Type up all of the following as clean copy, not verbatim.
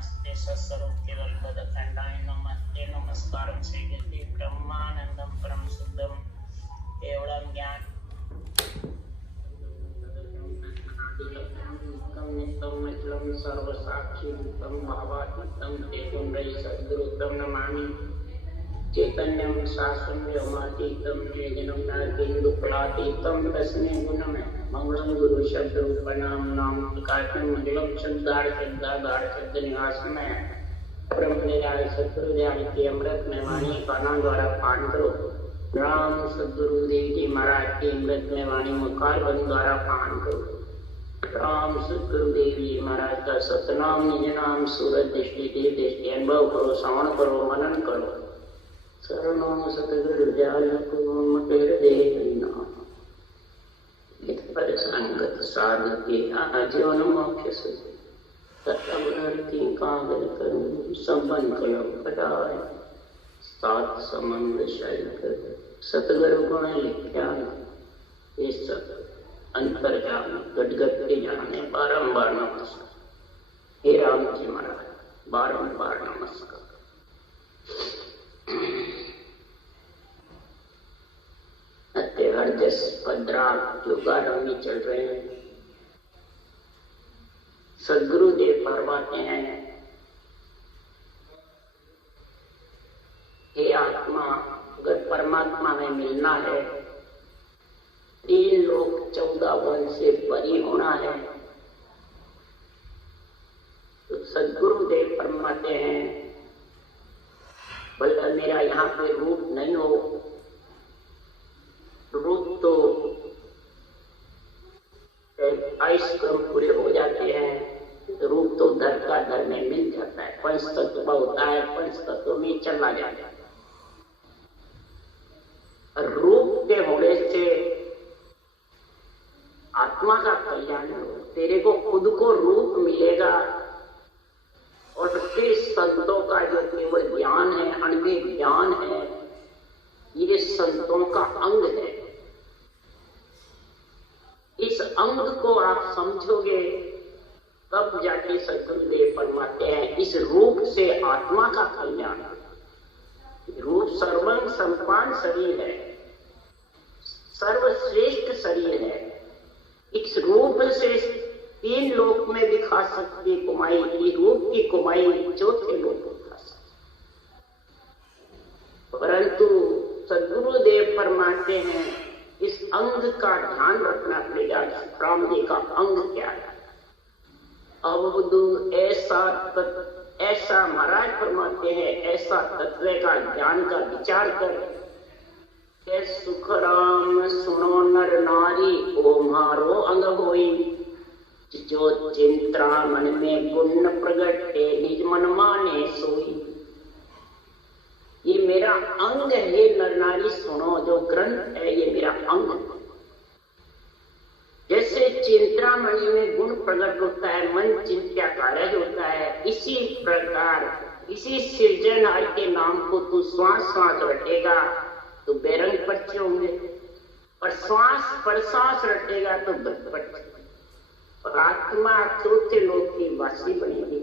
नमस्ते सत्स्वरूप केवल पदखंडाय नमस्ते नमस्कारं श्रीगति ब्रह्मानंदं परम शुद्धं केवलं ज्ञान नित्यं सर्वसाक्षिभूतं भावातीतं तेजोमयि सद्गुरुतं नमामि चैतन्यं शास्त्रं व्योमातीतं निर्गुणं नारकेन्दुकलातीतं तस्मै गुणमय मंगलम गुरु शब्द प्रणाम नाम प्रकाशम मंगलम शब्दार शब्द निवास में ब्रह्म निराय सतगुरु दयाल के अमृत में वाणी पाना द्वारा पान करो। राम सदगुरु देव जी महाराज के अमृत में वाणी मुखार बंद द्वारा पान करो। राम सदगुरु देव जी महाराज का सतनाम निज नाम सूरत दृष्टि देव दृष्टि अनुभव करो, श्रवण करो, मनन करो। शरणो सतगुरु दयाल को मटेर दे नाम पर संगत साधु के आजीवन मोक्ष से तत्वनर्ति कागल करूं संबंध कलो पटाए सात संबंध शैल सतगुरु गुण लिख्या ये सब अंतर जान गदगद के जाने बारंबार नमस्कार। हे राम जी महाराज बारंबार नमस्कार। हर 10-15 योगारंभ में चल रहे हैं। सदगुरुदेव फरमाते हैं, हे आत्मा अगर परमात्मा में मिलना है 3 लोक 14 वन से परी होना है तो सदगुरुदेव फरमाते हैं भला मेरा यहाँ पे रूप नहीं हो, रूप तो आयुष्क्रम पूरे हो जाते हैं, रूप तो धर का धर में मिल जाता है, पंच तत्व होता है, पंच तत्व में चला जाता है। रूप के होने से आत्मा का कल्याण हो, तेरे को खुद को रूप मिलेगा और फिर संतों का जो केवल ज्ञान है, अनभिज्ञ ज्ञान है, ये संतों का अंग है। इस अंग को आप समझोगे तब जाके सदगुरुदेव फरमाते हैं इस रूप से आत्मा का कल्याण। रूप सर्वं संपान शरीर है, सर्वश्रेष्ठ शरीर है। इस रूप से 3 लोक में दिखा सकती कुमाई, ये रूप की कुमाई 4थे लोक में दिखा सकती। परंतु सदगुरुदेव फरमाते हैं इस अंग का ध्यान रखना पड़ेगा। ब्राह्मणी का अंग क्या है? अवधु ऐसा महाराज फरमाते हैं ऐसा तत्व का ज्ञान का विचार कर सुख राम सुनो नर नारी ओ मारो अंग होई जो चिंत्रा मन में गुण प्रगटे निज मन माने सोई। ये मेरा अंग है नर नारी सुनो, जो ग्रंथ है ये मेरा अंग। जैसे चिंतामणि में गुण प्रकट होता है, मन चिंत्या कार्य होता है, इसी प्रकार इसी सृजनहार के नाम को तू श्वास श्वास रटेगा तो बेरंग पर्चे होंगे और श्वास प्रश्वास रटेगा तो बदपर्चे। और आत्मा 4थे लोक की वासी बनेगी।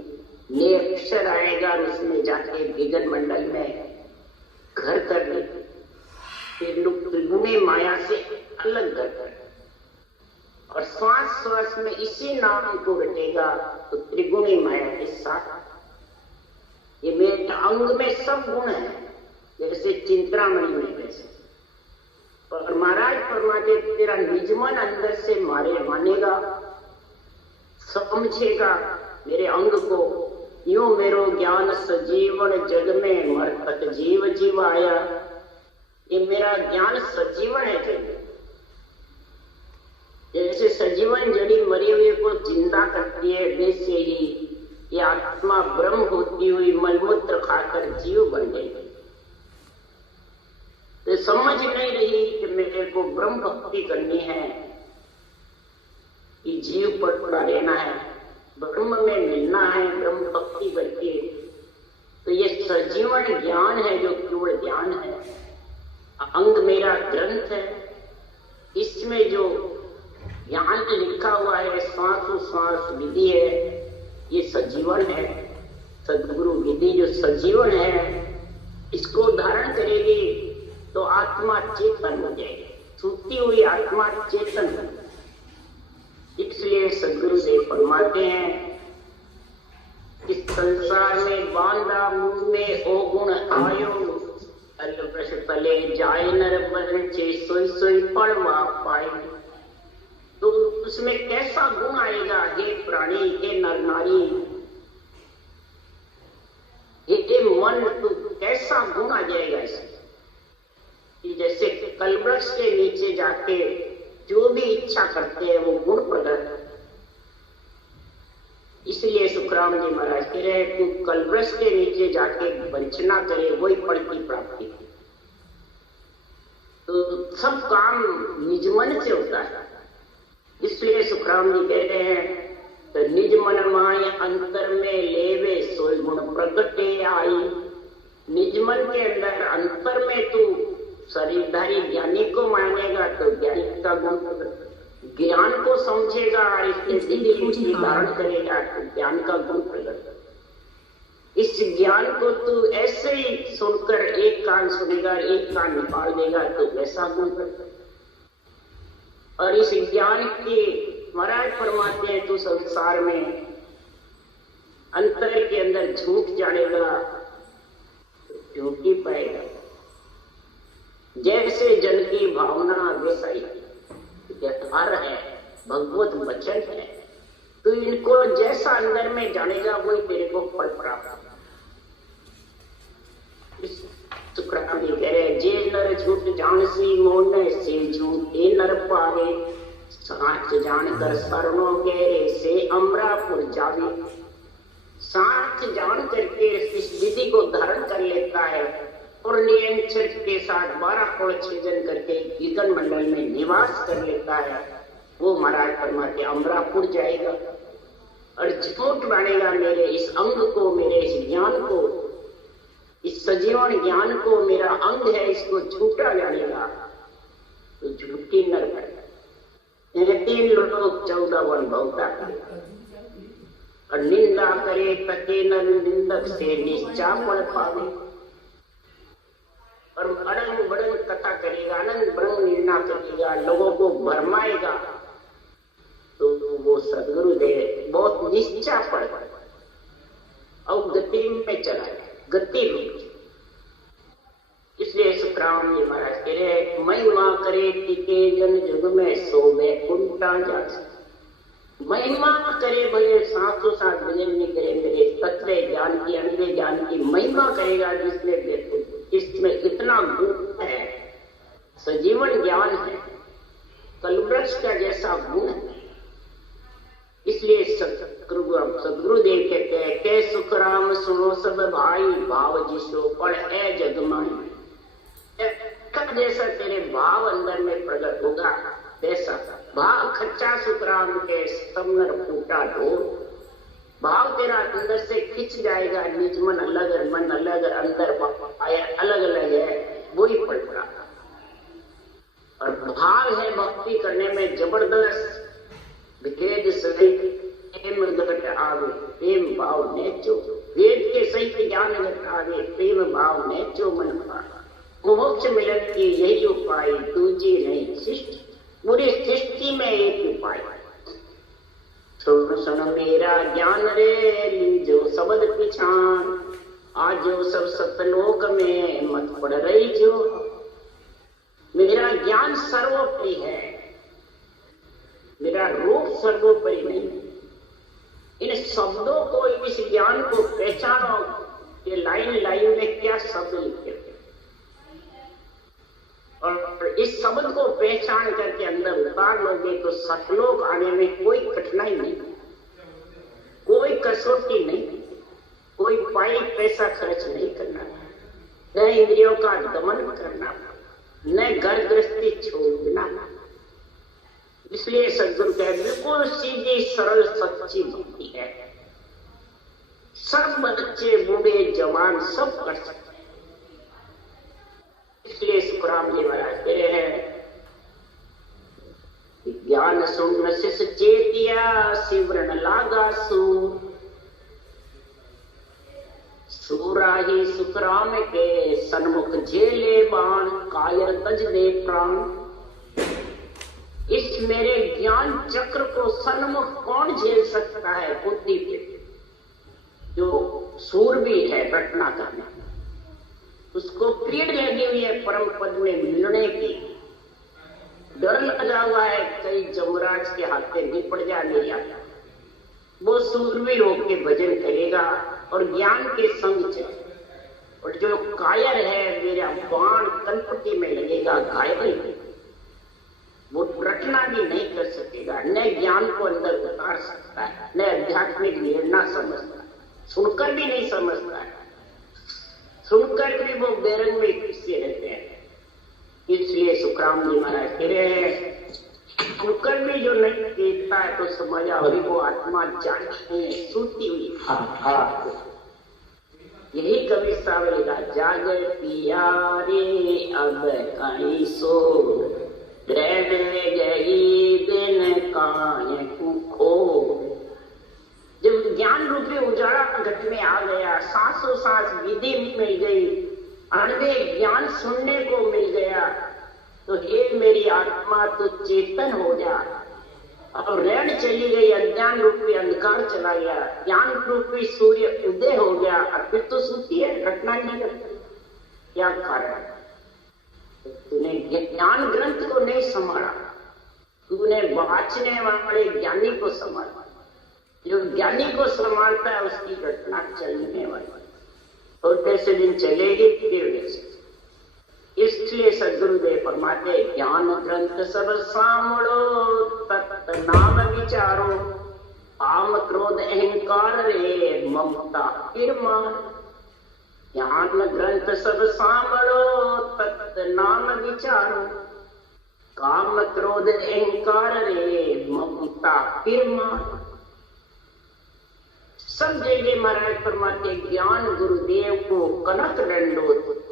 ने अक्षर आएगा उसमें जाके विगन मंडल में घर कर ले, फिर लोग त्रिगुणी माया से अलग कर और श्वास श्वास में इसी नाम को रटेगा तो त्रिगुणी माया के साथ। ये मेरे अंग में सब गुण है जैसे चिंतामणि में वैसे। और महाराज फरमाते तेरा निजमन अंदर से मानेगा, समझेगा मेरे अंग को। यूं मेरो ज्ञान सजीवन जग में मरकत जीव जीव आया। ये मेरा ज्ञान सजीवन है जग में। जैसे सजीवन जड़ी मरी हुई को जिंदा करती है वैसे ही ये आत्मा ब्रह्म होती हुई मलमूत्र खाकर जीव बन गई। तो समझ नहीं रही कि मेरे को ब्रह्म भक्ति करनी है, ये जीव पर पड़ा रहना है, ब्रह्म में मिलना है ब्रह्म भक्ति करके। तो ये सजीवन ज्ञान है जो केवल ज्ञान है। अंग मेरा ग्रंथ है, इसमें जो ज्ञान लिखा हुआ है श्वासोश्वास विधि है, ये सजीवन है। सदगुरु विधि जो सजीवन है, इसको धारण करेगी तो आत्मा चेतन हो जाएगी, छूटी हुई आत्मा चेतन हो। इसलिए सदगुरुदेव फरमाते हैं, इस संसार में बांधा मुंह में ओ गुण आयो, अलवृष तले जाए नर बंचे सोई सोई पड़वा पाए। तो उसमें कैसा गुण आएगा? हे प्राणी, हे नर नारी, हे मन, तो कैसा गुण आ जाएगा इसमें? जैसे कलवृक्ष के नीचे जाके जो भी इच्छा करते हैं वो गुण प्रकट। इसलिए सुखराम जी महाराज कह रहे हैं, तू कलवृक्ष के नीचे जाके वंचना करे, वही फल की प्राप्ति। तो सब काम निज मन से होता है। इसलिए सुखराम जी कह रहे हैं, तो निज मन माय अंतर में लेवे सोई गुण प्रकटे आई। निज मन के अंदर अंतर में तू शरीरधारी ज्ञानी को मानेगा तो ज्ञानी का गुण, ज्ञान को समझेगा और इसके विधि धारण करेगा तो ज्ञान का गुण प्रकट। इस ज्ञान को तू ऐसे ही सुनकर एक कान सुनेगा, एक कान निकाल देगा तो वैसा गुण प्रकट। और इस ज्ञान की महाराज फरमाते हैं, तू संसार में अंतर के अंदर झूठ जानेगा, झूठ ही पाएगा। जैसे जन की भावना वैसा ही व्यवहार है, भगवत वचन है। तो इनको जैसा अंदर में जानेगा वही तेरे को फल प्राप्त। सुखराम जी कह रहे, जे नर झूठ जान सी मोन से झूठे नर पावे, साच जान कर शरणों गहरे से अमरापुर जावे। साच जान करके इस विधि को धारण कर लेता है और नियंत्रण के साथ 12 कोण छेदन करके गीतन मंडल में निवास कर लेता है, वो महाराज फरमाते अमरापुर जाएगा। और झूठ मानेगा मेरे इस अंग को, मेरे इस ज्ञान को, इस सजीवन ज्ञान को मेरा अंग है, इसको झूठा जानेगा तो झूठी नर बनेगा। 3 लोग 14 वन भौता और निंदा करे तके नर निंदक से निश्चा पड़ पावे। और अड़ंग बड़ंग कथा करेगा, अनंग बड़ंग निंदा करेगा, लोगों को भरमाएगा तो वो सदगुरुदेव बहुत निश्चा पड़ और गति में चला गया, गति रुक। इसलिए सुखराम जी महाराज कह रहे, महिमा करे टिके जन जग में सोवे कुंटा जा। महिमा करे भले साथों साथ भजन नहीं करे, मेरे तत्व ज्ञान की, अंगे ज्ञान की महिमा करेगा जिसमें इसमें इतना गुण है, सजीवन ज्ञान है, कलवृक्ष का जैसा गुण है। इसलिए सदगुरुदेव कहते हैं, के सुखराम सुनो सब भाई, भाव जिसो पढ़ है जगमाई। जैसा तेरे भाव अंदर में प्रकट होगा वैसा भाव खच्चा सुखराम के समर फूटा ढोर। भाव तेरा अंदर से खिंच जाएगा, निज मन अलग है, मन अलग, अंदर आया अलग अलग है, वही पड़ पड़ा। और भाव है भक्ति करने में जबरदस्त, भेद सहित प्रेम घट आवे, प्रेम भाव नेचो। वेद के सहित ज्ञान घट आवे, प्रेम भाव नेचो मन पावे। मोक्ष मिलन की यही उपाय, दूजी नहीं सृष्टि, पूरी सृष्टि में एक उपाय। सुन सुन मेरा ज्ञान रे, लीजो शब्द पिछान, आजो सब सतलोक में मत पड़ रही जो। मेरा ज्ञान सर्वोपरि है, मेरा रूप सर्वोपरि नहीं। इन शब्दों को, इस ज्ञान को पहचानो कि लाइन लाइन में क्या शब्द लिखे, और इस शब्द को पहचान करके अंदर उतार लोगे तो सतलोक आने में कोई कठिनाई नहीं, कोई कसौटी नहीं, कोई पाई पैसा खर्च नहीं करना, न इंद्रियों का दमन करना, न घर गृहस्थी छोड़ना। इसलिए सदगुरु कहते बिल्कुल सीधी सरल सच्ची भक्ति है, सब बच्चे बूढ़े जवान सब कर सकते। इसलिए सुखराम जी महाराज कह रहे हैं, ज्ञान सुन शिष चेतिया, सिमरन लागा सूर। सूराही सुखराम के सन्मुख झेले बाण, कायर तज दे प्राण। इस मेरे ज्ञान चक्र को सन्मुख कौन झेल सकता है? बुद्धि पे जो सूरवीर है घटना करना, उसको पीड़ लगी हुई है परम पद में मिलने की, डर लगा हुआ है कई जमराज के हाथे निपट जाए मेरी आत्मा। वो सूरवीर होकर भजन करेगा और ज्ञान के संग चले। और जो कायर है मेरा बाण कनपटी में लगेगा, घायल, वो रटना भी नहीं कर सकेगा, न ज्ञान को अंदर उतार सकता है, न आध्यात्मिक निर्णय समझता है, सुनकर भी नहीं समझता है, सुनकर भी वो बेरंग में किससे रहते हैं। इसलिए सुखराम जी महाराज कह रहे हैं, सुनकर भी जो नहीं देखता है तो समझा अभी वो आत्मा जानती है, सुनती हुई। यही कवि साहब लिखा, जाग पिया रे अब कहीं सो, रह गई दिन काहे खो। जब ज्ञान रूपी उजाड़ा घट में आ गया, सांसों सांस विधि मिल गई, अनवे ज्ञान सुनने को मिल गया, तो हे मेरी आत्मा तू चेतन हो जा। अब रेड चली गई, अज्ञान रूपी अंधकार चला गया, ज्ञान रूपी सूर्य उदय हो गया, और फिर तो सूती है, घटना नहीं करती। क्या कारण? तूने ज्ञान ग्रंथ को नहीं संभाला, तूने वाचने वाले ज्ञानी को संभाला। जो ज्ञानी को संभालता है उसकी घटना चलने वाली, और कैसे दिन चलेगी फिर वैसे। इसलिए सदगुरुदेव फरमाते, ज्ञान ग्रंथ सब सामलो, तत् नाम विचारो, काम क्रोध अहंकार रे ममता फिर मान। ज्ञान ग्रंथ सब सामलो, तत् नाम विचारो, काम क्रोध अहंकार रे ममता फिर मान। सब जगह महाराज फरमाते, ज्ञान गुरुदेव को कनक दंडोत।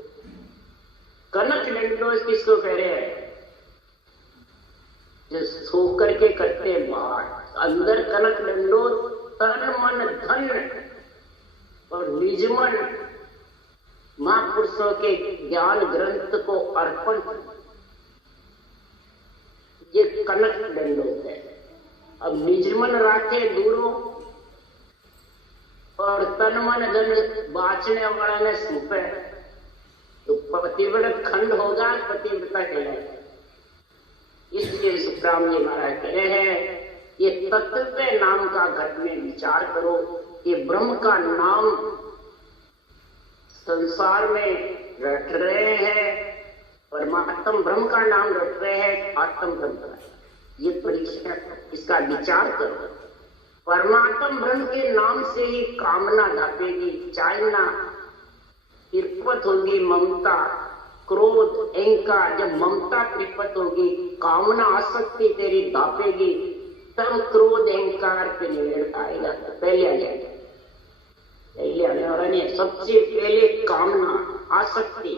कनक दंडोत किसको कह रहे हैं? जो सो करके करते हैं बाहर, अंदर कनक दंडोत, तन मन धन और निजमन महापुरुषों के ज्ञान ग्रंथ को अर्पण, ये कनक दंडोत है। अब निजमन राखे दूरों और तन मन धन बाचने वाला ने सूपे, तो पतिव्रत खंड होगा, पतिव्रता कहलाएगा। इसलिए सुखराम जी महाराज कह रहे हैं, ये तत्व नाम का घट में विचार करो। ये ब्रह्म का नाम संसार में रट रहे हैं, परमात्म ब्रह्म का नाम रट रहे हैं, आत्म ब्रह्म का। ये परीक्षा, इसका विचार करो। परमात्म ब्रह्म के नाम से ही कामना धापेगी, चाहना, त्रिपत होगी, ममता, क्रोध, अहंकार। जब ममता त्रिपत होगी, कामना आसक्ति तेरी धापेगी, तब क्रोध अहंकार पे निर्णय आएगा। पहले आ जाएगा, पहले आने वाला नहीं। सबसे पहले कामना, आसक्ति,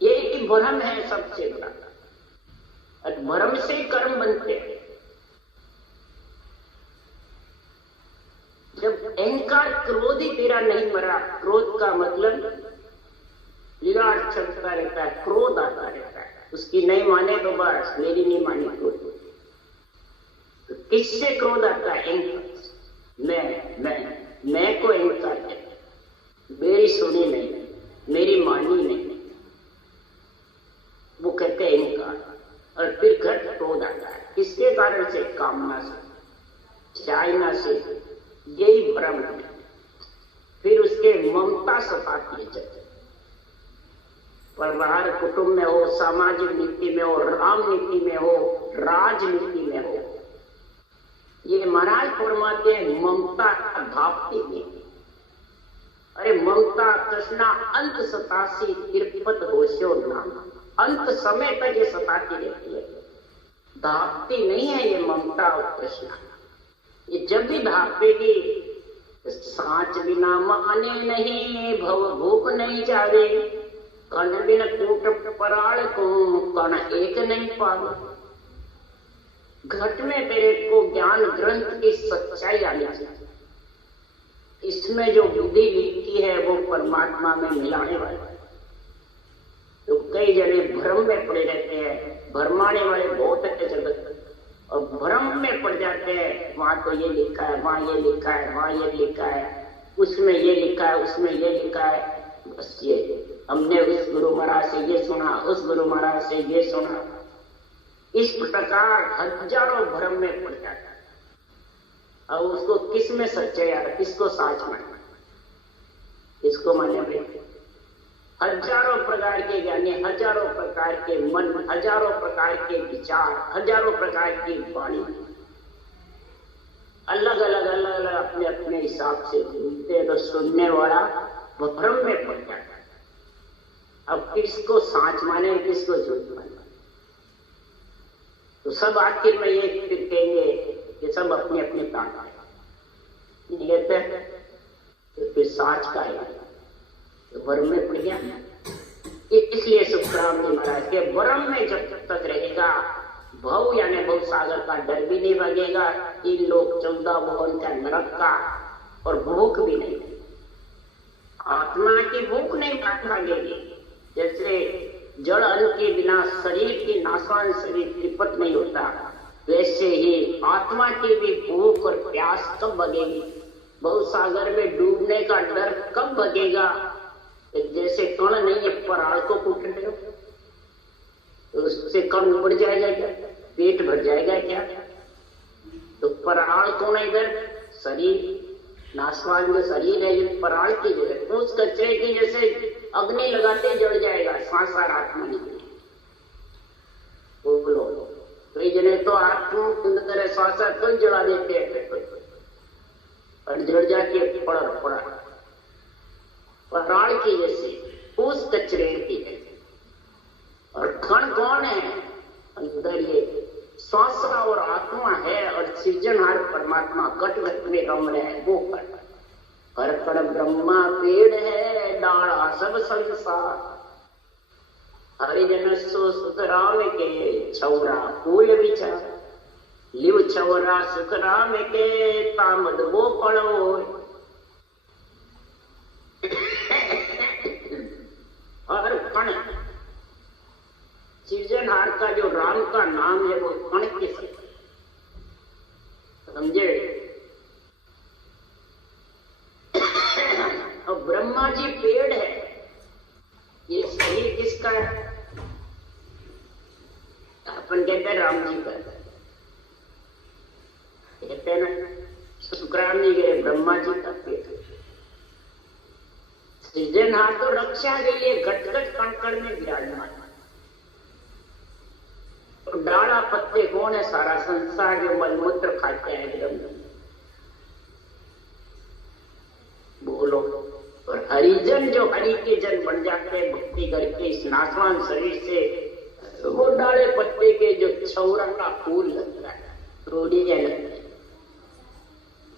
ये ही भ्रम है सबसे बड़ा। भ्रम से कर्म बनते हैं। जब अहंकार, क्रोध ही तेरा नहीं मरा, क्रोध का मतलब विराट चलता रहता है, क्रोध आता रहता है, उसकी नहीं माने तो बस मेरी नहीं मानी क्रोध। तो किससे क्रोध आता है? अहंकार। मैं को अहंकार है, मेरी सुनी नहीं, मेरी मानी नहीं, वो कहते हैं अहंकार। और फिर घट क्रोध आता है, किसके कारण से? कामना से, चाहना से। यही भ्रम है। फिर उसके ममता सताती है। परिवार कुटुंब में हो, सामाजिक नीति में हो, राम नीति में हो, राजनीति में हो, ये महाराज फरमाते हैं ममता धापती नहीं। अरे ममता तृष्णा अंत सतासी, तिरपत होशो नाम। अंत समय तक ये सताती रहती है, धापती नहीं है ये ममता और तृष्णा। ये जब भी धापेगी, सांच बिना माने नहीं, भव भूख नहीं जावे, कण बिन कूट पराल को, कण एक नहीं पावे। घट में तेरे को ज्ञान ग्रंथ की सच्चाई आनी चाहिए। इसमें जो बुद्धि लिखी है वो परमात्मा में मिलाने वाला। तो कई जने भ्रम में पड़े रहते हैं, भरमाने वाले बहुत अच्छे जगत, और भ्रम में पड़ जाते हैं। वहां तो ये लिखा है, वहां ये लिखा है, वहां ये लिखा है, उसमें ये लिखा है, उसमें ये लिखा है। बस ये हमने उस गुरु महाराज से ये सुना, उस गुरु महाराज से ये सुना। इस प्रकार हजारों भ्रम में पड़ जाता है। अब उसको किस में सच्चाई आ रहा, किसको साच माने, किसको माने भाई? हजारों प्रकार के ज्ञानी, हजारों प्रकार के मन, हजारों प्रकार के विचार, हजारों प्रकार की वाणी, अलग अलग अपने अपने हिसाब से सुनते हैं। तो सुनने वाला भ्रम में पड़ जाता है। अब किसको साच माने, किसको झूठ माने? तो सब आखिर में ये फिर कहेंगे कि सब अपनी अपनी ताकत कहते हैं, तो फिर साच का है, तो भ्रम में पड़ गया। इसलिए सुखराम जी महाराज के भ्रम में जब तक रहेगा, भव यानी भव सागर का डर भी नहीं भागेगा, इन लोग 14 भवन का नरक का, और भूख भी नहीं, आत्मा की भूख नहीं भागेगी। जैसे जड़ अन्न के बिना शरीर की नाशवान शरीर तृप्त नहीं होता, वैसे ही आत्मा की भी भूख और प्यास कब भगेगी? भव सागर में डूबने का डर कब भगेगा? जैसे कण नहीं है, पराल को कूटने तो उससे कण उबड़ जाएगा क्या? पेट भर जाएगा क्या? तो पराल कौन है इधर? शरीर, नाशवान जो शरीर है, ये पराल की जगह उस कचरे की जैसे अग्नि लगाते जल जाएगा, सांसार आत्मा निकले। बोलो कई जने तो आत्मा तरह सांसा तो जला देते हैं और जड़ जाके पड़ा पराल की जैसे उस कचरे की है। और कण कौन है? अंदर ये सांसा और आत्मा है, और सृजनहार परमात्मा कट घट में रम रहे हैं। वो कण कण ब्रह्मा पेड़ है, डाला सब संसार। हरिजन सो सुतराम के छौरा फूल विचार, लिव छौरा सुतराम के तामद वो पड़ो। और कण सृजनहार का जो राम का नाम है, वो कण के समझे। अब ब्रह्मा जी पेड़ है, ये शरीर किसका है? अपन कहते हैं राम जी का, कहते हैं ना शुक्राम जी के ब्रह्मा जी का पेड़। सृजनहार तो रक्षा के लिए घट घट कण कण में विराजमान। तो डाला पत्ते कौन है? सारा संसार जो मलमूत्र खाते हैं एकदम। बोलो। और हरिजन जो हरि के जन बन जाते हैं भक्ति करके इस नाशवान शरीर से, वो डाले पत्ते के जो छौरा का फूल लगता है, डोडियां लगता है,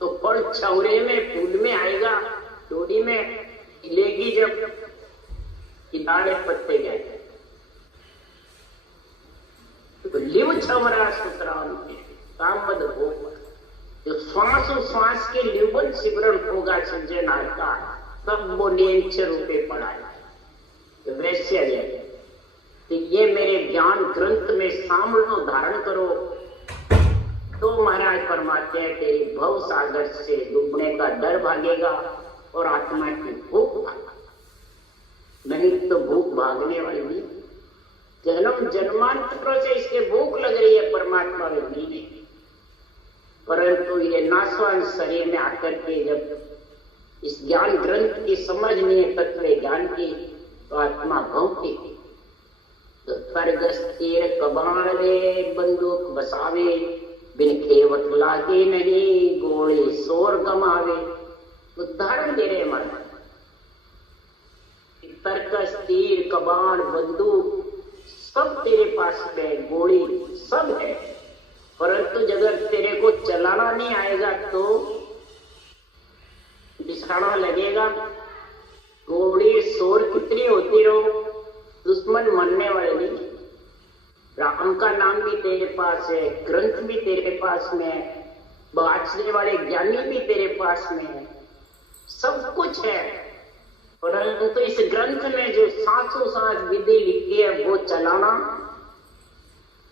तो फल छौरे में फूल में आएगा, डोडी में लेगी जब किनारे पत्ते गए। तो लिव छमरा सुतराम के कामद होगा, जो श्वास के लिवन सिमरण होगा सृजनहार का, तब वो नेंच रूपे पड़ा है वैसे आ जाएगा। तो ये मेरे ज्ञान ग्रंथ में सामलो धारण करो, तो महाराज फरमाते हैं तेरी भव सागर से डूबने का डर भागेगा और आत्मा की भूख भागेगा। नहीं तो भूख भागने वाली नहीं। जन्म जन्मांतरों से इसके भूख लग रही है परमात्मा में मिलने, परंतु ये नाशवान शरीर में आकर के जब इस ज्ञान ग्रंथ की समझ नहीं है, तत्व ज्ञान की, तो आत्मा भौंकती। तो स्वर्ग स्थिर कबाड़ रे बंदूक बसावे, बिन खेवट लागे नहीं गोले शोर गमावे। उदाहरण दे रहे हमारे, तर्क स्थिर कबाड़ बंदूक सब तेरे पास में, गोली सब है, परंतु अगर तेरे को चलाना नहीं आएगा तो बिछाना लगेगा। गोली शोर कितनी होती रहो, दुश्मन मरने वाले नहीं। राम का नाम भी तेरे पास है, ग्रंथ भी तेरे पास में है, बाँचने वाले ज्ञानी भी तेरे पास में है, सब कुछ है, परंतु इस ग्रंथ में जो 700 विधि लिखी है वो चलाना,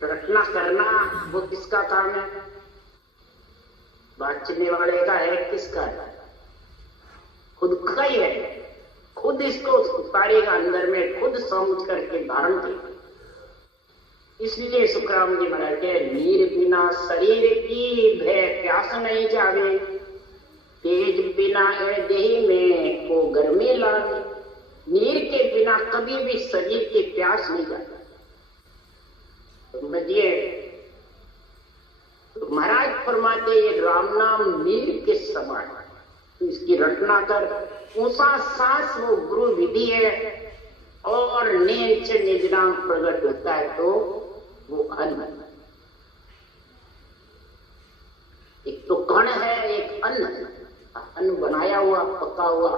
रटना करना, वो किसका काम है? बांटने वाले का है, किसका है? खुद का ही है। खुद इसको उतारेगा अंदर में, खुद समझ करके धारण करेगा। इसलिए सुखराम जी महाराज के नीर बिना शरीर की भय प्यास नहीं जावे, तेज बिना है देही में को गर्मी लावे। नीर के बिना कभी भी शरीर की प्यास नहीं जाता। समझिए, तो महाराज फरमाते ये राम नाम नीर के समान, तो इसकी रटना कर। ऊंचा सांस वो गुरु विधि है, और नीच निजनाम प्रकट होता है तो वो अन्न। एक तो कण है, एक अन्न, अन्न बनाया हुआ पका हुआ,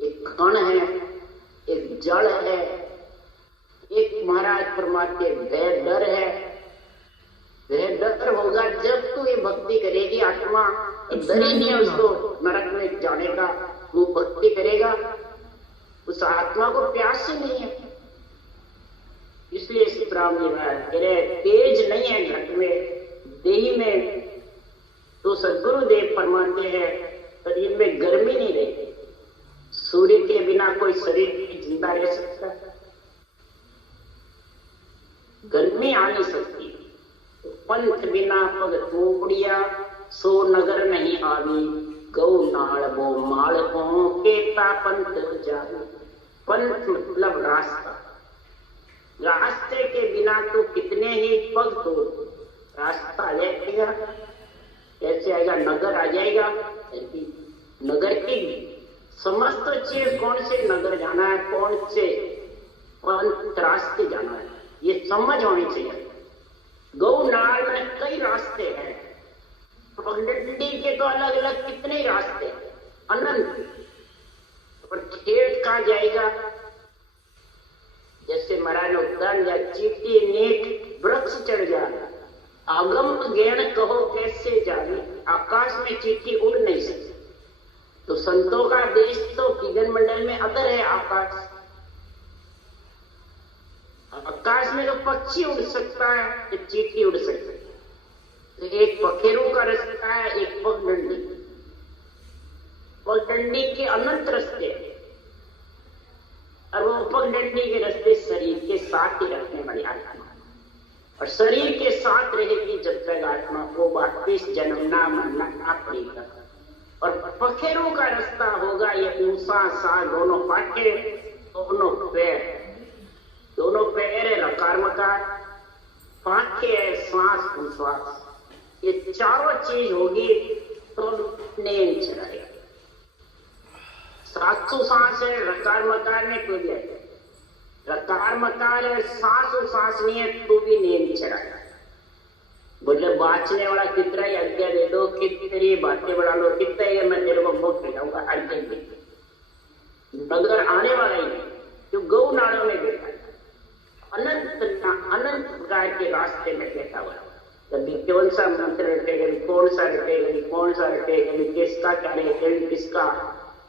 एक कण है, एक जड़ है, एक महाराज फरमाते भय डर है। भय डर होगा जब तू ये भक्ति करेगी, आत्मा डर ही नहीं है उसको नरक में जाने का, वो भक्ति करेगा, उस आत्मा को प्यास ही नहीं है। इसलिए सुखराम जी महाराज कह रहे तेज नहीं है घट में, देही में, तो सदगुरुदेव फरमाते हैं शरीर में गर्मी नहीं रहती। सूर्य के बिना कोई शरीर जिंदा रह सकता है? गर्मी आ नहीं सकती। तो पंथ बिना पग तोड़िया, सो नगर नहीं आवी, गौ नाड़ वो माड़ को केता पंथ जावे। पंथ मतलब रास्ता, रास्ते के बिना तो कितने ही पग तोड़, रास्ता आ जाएगा, कैसे आएगा? नगर आ जाएगा। नगर की समस्त चीज, कौन से नगर जाना है, कौन से रास्ते जाना है, ये समझ होनी चाहिए। गौ नाड़ में कई रास्ते हैं, पगडंडी के तो अलग अलग कितने रास्ते हैं, अनंत। और खेत कहाँ जाएगा? जैसे महाराज उदाहरण दिया, चीटी नीट वृक्ष चढ़ जाए, आगम ज्ञान कहो कैसे जाने, आकाश में चीटी उड़ नहीं सकती। तो संतों का देश तो किगन मंडल में अदर है। आकाश, आकाश में जो पक्षी उड़ सकता है, तो चीटी उड़ सकती है। तो एक पखेरू का रास्ता है, एक पगडंडी। पगडंडी के अनंत रास्ते हैं, और वो पगडंडी के रास्ते शरीर के साथ ही रखने वाली आत्मा, और शरीर के साथ रहेगी जब तक आत्मा को 32 जन्मना मरना पड़ेगा। और पखेरू का रास्ता होगा ये ऊंचा सा, दोनों पाटे, दोनों पैर है रकार मकार, पाखे है श्वास उश्वास, ये चारों चीज होगी तो नेम चलाएगा। 700 सांस है रकार मकार में, तो भी रकार मकार है, सांस और सांस नहीं है तो भी नेम चढ़ाएगा। बोले बाँचने वाला कितना ही आज्ञा दे दो, कितनी बातें बढ़ा लो, कितना ही मैं तेरे को बहुत खिलाऊंगा, आज्ञा दे। मगर आने वाला ही नहीं, जो गौ नाड़ों में बैठा है, अनंत प्रकार के रास्ते में बैठा हुआ है। कभी कौन सा मंत्र रटेगा, कौन सा रटेगा, कौन सा रटेगा, किसका क्या रहेगा, किसका,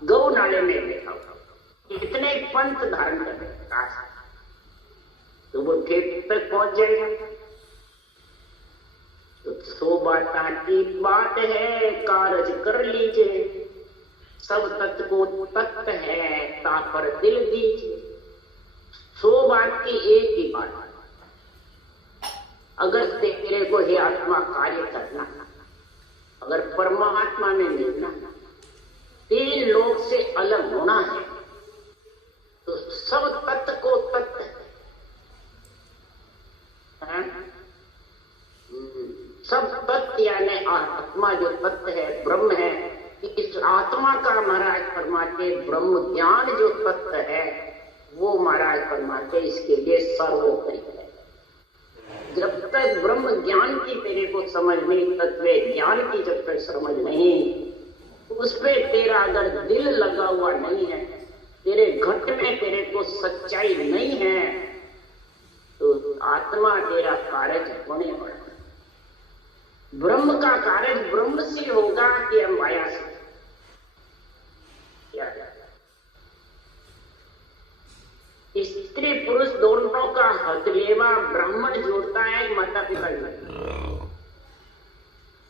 गौ नाले में बैठा हुआ। इतने पंथ धारण कर रास्ता, तो वो खेत तक पहुंच जाएगा। तो 100 बात की बात है, कारज कर लीजिए, सब तत्व को तत्व है, ता पर दिल दीजिए। 100 बात की एक ही बात, अगर तेरे को हे आत्मा कार्य करना, अगर परमात्मा में मिलना, 3 लोक से अलग होना है, तो सब तत्व को तत्व है, सब तत्व यानी आत्मा जो तत्व है, ब्रह्म है, इस आत्मा का महाराज फरमाते ब्रह्म ज्ञान जो तत्व है, वो महाराज फरमाते इसके लिए सर्वोपरि है। जब तक ब्रह्म ज्ञान की तेरे को समझ नहीं, तत्व ज्ञान की जब तक समझ नहीं, उस पे तेरा अगर दिल लगा हुआ नहीं है, तेरे घट में तेरे को सच्चाई नहीं है, तो आत्मा तेरा कार्य होने वाला। ब्रह्म का कार्य ब्रह्म से होगा कि हम माया से? हथलेवा ब्राह्मण जोड़ता है माता पिता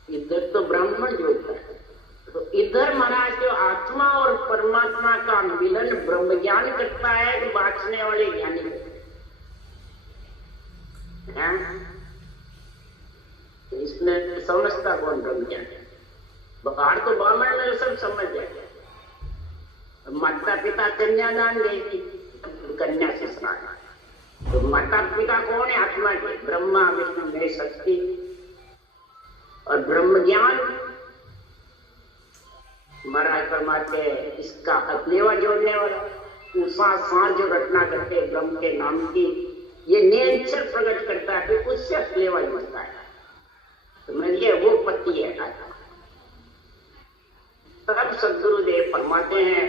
इधर तो ब्राह्मण जोड़ता है। तो इधर महाराज जो आत्मा और परमात्मा का मिलन ब्रह्म ज्ञान करता है तो बांटने वाले ज्ञानी इसमें समझता कौन ब्रह्म ज्ञान है? बाहर तो ब्राह्मण में सब समझ जाए। माता पिता कन्यादान देती कन्या से स्नान। तो माता पिता कौन है? आत्मा के ब्रह्मा विष्णु महेश शक्ति। और ब्रह्म ज्ञान महाराज परमात्मा इसका हथलेवा जोड़ने वाला उषा सांस जो रचना करते ब्रह्म के नाम की ये निरंतर प्रकट करता है फिर उससे हथलेवा जोड़ता है। समझिए वो पति है। तब सदगुरुदेव फरमाते हैं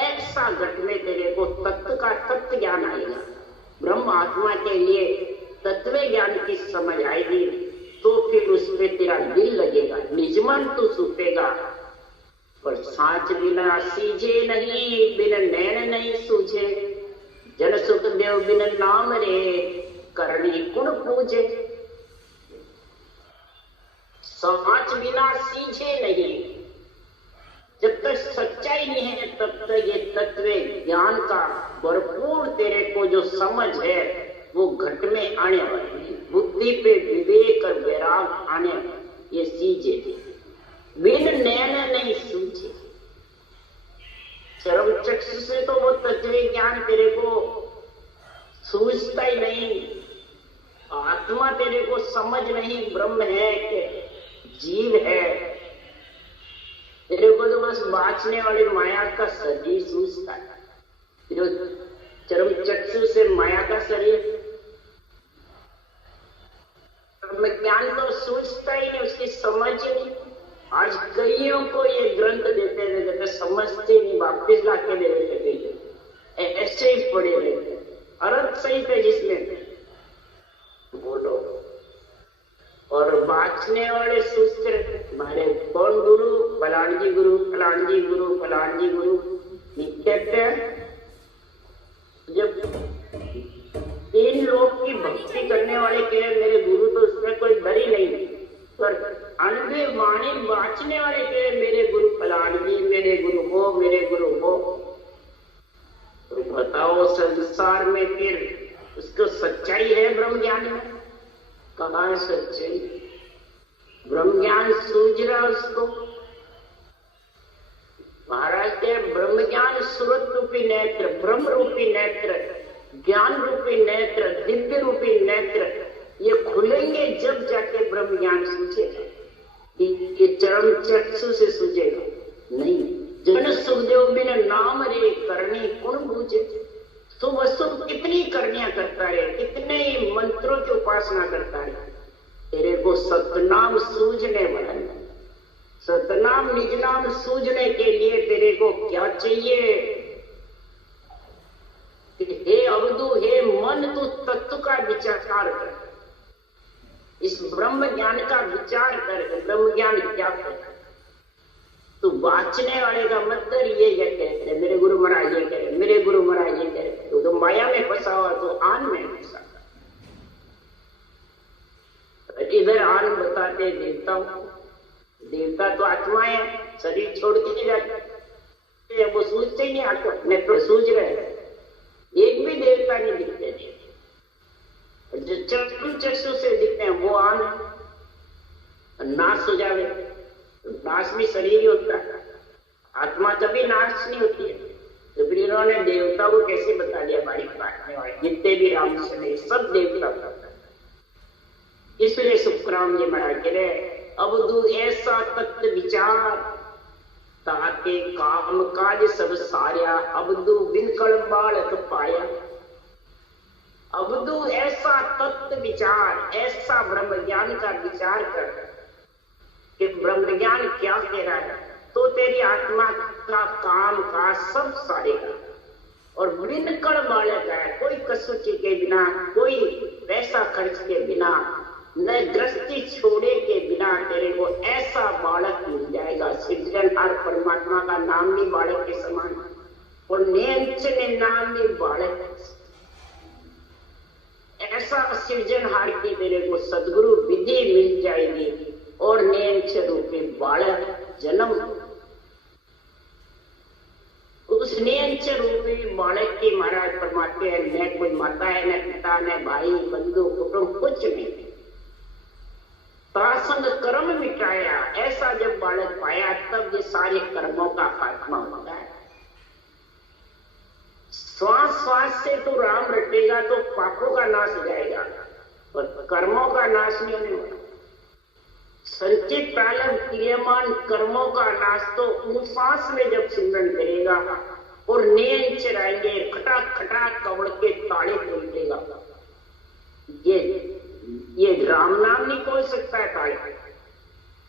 ऐसा घट में तेरे को तत्व का तत्व ज्ञान आएगा। ब्रह्म आत्मा के लिए तत्व ज्ञान की समझ आएगी तो फिर उसमें तेरा दिल लगेगा, निजमन तू सूतेगा। पर सांच बिना सीझे नहीं, बिन नैन नहीं सूझे। जन सुख देव बिन नाम रे, करणी कुण पूजे। सांच बिना सीझे नहीं, जब तक सच्चाई नहीं है तब तक ये तत्व ज्ञान का भरपूर तेरे को जो समझ है वो घट में आने वाली। बुद्धि पे विवेक और वैराग आने वाली। ये सीझे बिन नैन नहीं सूझे। चरम चक्षु से तो वो तत्व ज्ञान तेरे को सूझता ही नहीं। आत्मा तेरे को समझ नहीं ब्रह्म है कि जीव है। तेरे को तो बस बाँचने वाली माया का शरीर सूझता है। जो चरम चक्षु से माया का शरीर ब्रह्म ज्ञान तो सूझता ही नहीं, उसकी समझ ही नहीं। आज कईयों को ये ग्रंथ देते रहते समझते नहीं, वापिस ला के दे देते कई ऐसे ही पड़े रहते। अर्थ सही थे जिसमें बोलो और बाँचने वाले सूझते रहते हमारे कौन गुरु, फलान जी गुरु, फलान जी गुरु, फलान जी गुरु कहते हैं। जब तीन लोग की भक्ति करने वाले कहे मेरे गुरु तो उसमें कोई डर ही नहीं, पर अनबे वाणी बाँचने वाले कहे मेरे गुरु फलान जी, मेरे गुरु हो, मेरे गुरु हो। तो बताओ संसार में फिर उसको सच्चाई है ब्रह्म ज्ञान में? कहाँ है सच्चाई? ब्रह्म ज्ञान सूझ रहा उसको। महाराज के ब्रह्म ज्ञान सूरत रूपी नेत्र, ब्रह्म रूपी नेत्र, ज्ञान रूपी नेत्र, दिव्य रूपी नेत्र ये खुलेंगे जब जाके ब्रह्म ज्ञान सूझेगा। ये चरम चक्षु से सूझेगा नहीं। जन सुखदेव बिन नाम रे, करनी कुण बूझे। तो वस्तु कितनी करनियां करता है, कितने मंत्रों की उपासना करता है, तेरे को सतनाम सूझने वाला है। सतनाम निज नाम सूझने के लिए तेरे को क्या चाहिए? हे अवधु, हे मन, तू तत्व का विचार कर, इस ब्रह्म ज्ञान का विचार कर। ब्रह्म ज्ञान क्या है? तो बाँचने वाले का मतलब ये कहते हैं मेरे गुरु महाराज ये कह, मेरे गुरु महाराज ये कह। तो माया में फंसा हुआ तो आन में फंसा। इधर आन बताते देवताओं, देवता तो आत्माएं हैं, शरीर छोड़ के जाते, वो सूझते ही नहीं आत्मा, नहीं तो सूझ रहे। एक भी देवता नहीं दिखते थे। जो चक्षु से दिखते हैं वो आन नाश हो जावे। नाश भी शरीर ही होता है, आत्मा कभी नाश नहीं होती है। तो फिर इन्होंने देवता को कैसे बता दिया? बारीक काटने वाले जितने भी राम से सब देवता होता है। इसलिए सुखराम जी महाराज कह रहे अवधु ऐसा तत्व विचार ताके काम काज सब सार्या, अवधु बिनकड़ बालक पाया। अवधु ऐसा तत्व विचार, ऐसा ब्रह्म ज्ञान का विचार कर कि ब्रह्म ज्ञान क्या कह रहा है तो तेरी आत्मा का काम का सब सारेगा। और बिनकड़ बालक है, कोई कसौटी के बिना, कोई पैसा खर्च के बिना, न दृष्टि छोड़े के बिना तेरे को ऐसा बालक मिल जाएगा। सृजनहार परमात्मा का नाम भी बालक के समान और नेंच ने नाम भी बालक। ऐसा सृजनहार की मेरे को सदगुरु विधि मिल जाएगी और नेम रूपी बालक जन्म, उस नेंच रूपी बालक की महाराज परमात्मा है, न कोई माता है, न पिता, न भाई बंधु कुटुंब, कुछ नहीं। तासंग कर्म मिटाया, ऐसा जब बालक पाया तब ये सारे कर्मों का खात्मा होता है। श्वास श्वास से तो राम रटेगा तो पापों का नाश हो जाएगा और कर्मों का नाश नहीं होने वाला। संचित प्रारंभ क्रियमान कर्मों का नाश तो उनफास में जब सिमरन करेगा और नेम चराएंगे, खटाक खटाक कवड़ के ताले खोल देगा। ये राम नाम नहीं खोल सकता है ताले,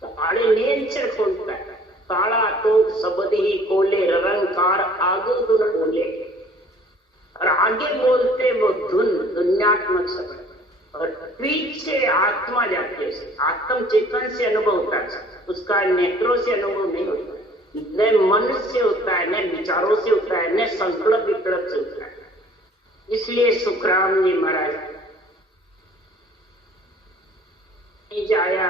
ताले नेम चर खोलता है। ताला तो शब्द ही खोले, रंकार आगे धुन बोले, और आगे बोलते वो धुन दुनियात्मक शब्द, और पीछे आत्मा जाती है। आत्म चेतन से अनुभव होता है, उसका नेत्रों से अनुभव नहीं होता, न मन से होता है, न विचारों से होता है, न संकल्प विकल्प से होता है। इसलिए सुखराम जी महाराज जाया,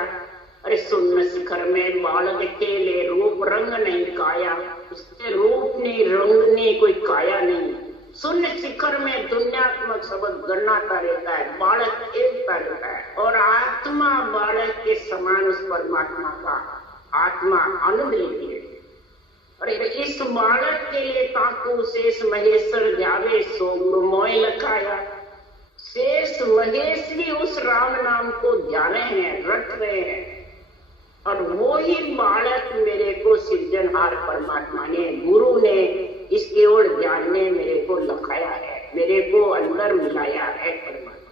अरे सुन्न शिखर में बालक अकेले, रूप रंग नहीं काया, उसके रूप नहीं रंग नहीं कोई काया नहीं। शून्य शिखर में दुनियात्मक शब्द गणनाता रहता है, बालक एकता रहता है, और आत्मा बालक के समान उस परमात्मा का आत्मा आनंद लेती है। अरे इस बालक के लिए ताकू शेष महेश्वर जावे सो गुरु मोय लखाया। शेष महेश भी उस राम नाम को ध्यान हैं, रट रहे हैं, और वो ही बालक मेरे को सृजनहार परमात्मा ने, गुरु ने इसके ओर ज्ञान ने मेरे को लखाया है, मेरे को अंदर मिलाया है परमात्मा।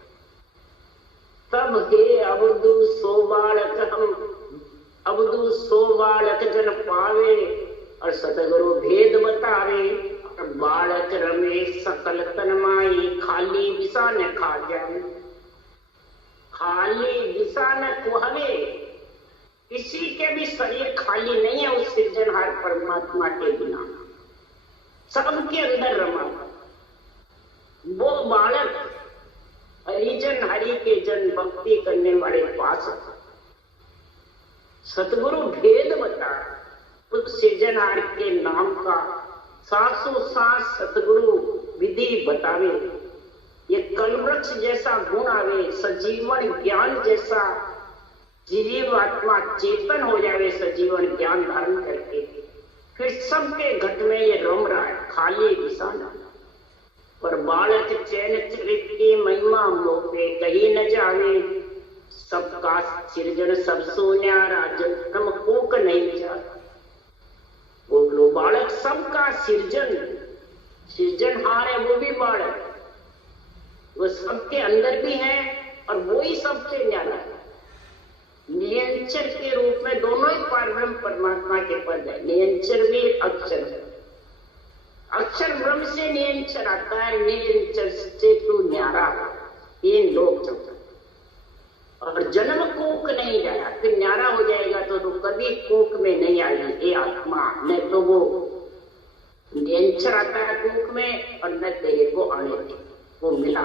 तब हे अबदू सो बालक हम, अबदू सो बालक जन पावे, और सतगुरु भेद बतावे। बालक रमे सकल तनमाई, खाली दिशा न खा जाए, खाली दिशा न कुहवे। किसी के भी शरीर खाली नहीं है उस सृजनहार परमात्मा के बिना, सबके अंदर रमा। वो बालक हरिजन हरि के जन भक्ति करने वाले पास सतगुरु भेद बता, उस सृजनहार के नाम का सासों सास सतगुरु विधि बतावे। ये कलवृक्ष जैसा गुण आवे, सजीवन ज्ञान जैसा जीव आत्मा चेतन हो जावे, सजीवन ज्ञान धारण करके फिर सबके घट में ये रम रहा है, खाली दिशाना। पर बालक चैन चरित की महिमा मोपे कहीं न जावे, सबका सृजन सब सोन्यारा जन्म कोक नहीं जाता। बोलो बालक सबका सृजनहार है, वो भी बालक, वो सबके अंदर भी है और वो ही सबसे न्यारा है। नियंचर के रूप में दोनों ही पारब्रह्म परमात्मा के पद है। नियंचर भी अक्षर है, अक्षर ब्रह्म से नियंचर आता है, नियंचर से तू न्यारा, तीन लोग चलता। और जन्म कूक नहीं जाया, फिर न्यारा हो जाएगा तो कभी कूक में नहीं आएगी ये आत्मा, न तो वो नियंचर आता है कूक में और न तेरे को आने दे, वो मिला।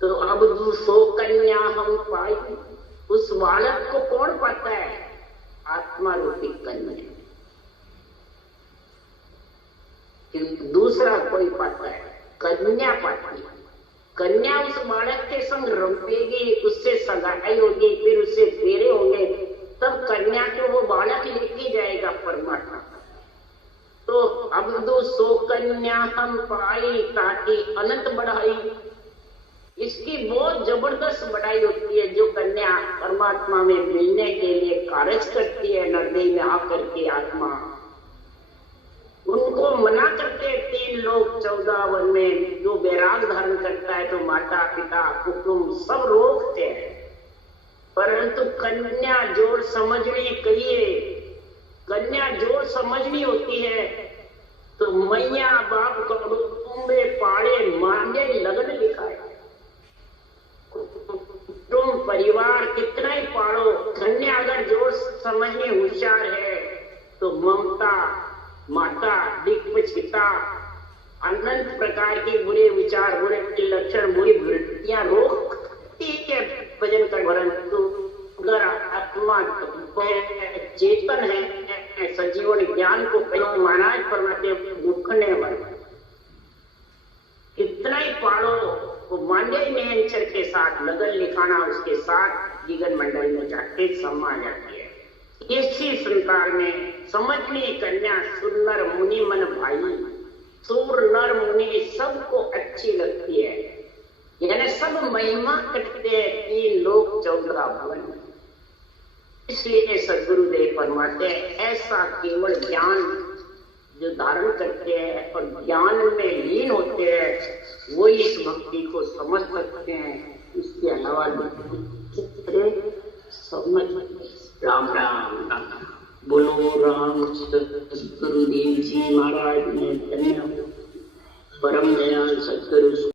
तो अब दूसो कन्या हम पाई, उस बालक को कौन पाता है? आत्मा रूपी कन्या, दूसरा कोई पाता है, कन्या पाती है। कन्या उस बालक के संग रमेगी, उससे सगाई होगी, फिर उससे फेरे होंगे, तब कन्या को वो बालक लेके जाएगा परमात्मा। तो अब दो सो कन्या हम पाई, ताकि अनंत बढ़ाई। इसकी बहुत जबरदस्त बढ़ाई होती है, जो कन्या परमात्मा में मिलने के लिए कार्य करती है, नदी में आकर के आत्मा उनको मना करते 3 लोग 14 वन में। जो वैराग धारण करता है तो माता पिता कुटुंब सब रोकते हैं, परंतु कन्या जोड़ समझनी कहिए, कन्या जोड़ समझनी होती है तो मैया बाप कुटुंबे पाड़े मान्य लगन लिखा है। कुटुंब परिवार कितना ही पाड़ो, कन्या अगर जोड़ समझने होशियार है तो ममता माता, दिग्विजय पिता, अनंत प्रकार के बुरे विचार, बुरे लक्षण, बुरी वृत्तियां रोकती है भजन का, परंतु अगर आत्मा चेतन है, सजीवन ज्ञान को महाराज परमात्मा दुखने वाला कितना ही पाड़ो वो मांडे में अक्षर के साथ लगन लिखाना, उसके साथ जीवन मंडल में जाके समा जाती है। इसी संसार में समझनी कन्या सुंदर मुनि मन भाई, सूर नर मुनि सबको अच्छी लगती है, यानी सब महिमा करते हैं 3 लोक 14 भवन। इसलिए सदगुरुदेव फरमाते हैं ऐसा केवल ज्ञान जो धारण करते हैं और ज्ञान में लीन होते हैं वो इस भक्ति को समझ सकते हैं, इसके अलावा समझ। राम राम राम बोलो राम सदगुरुदेव जी महाराज ने धन्य परम दयाल सदगुरु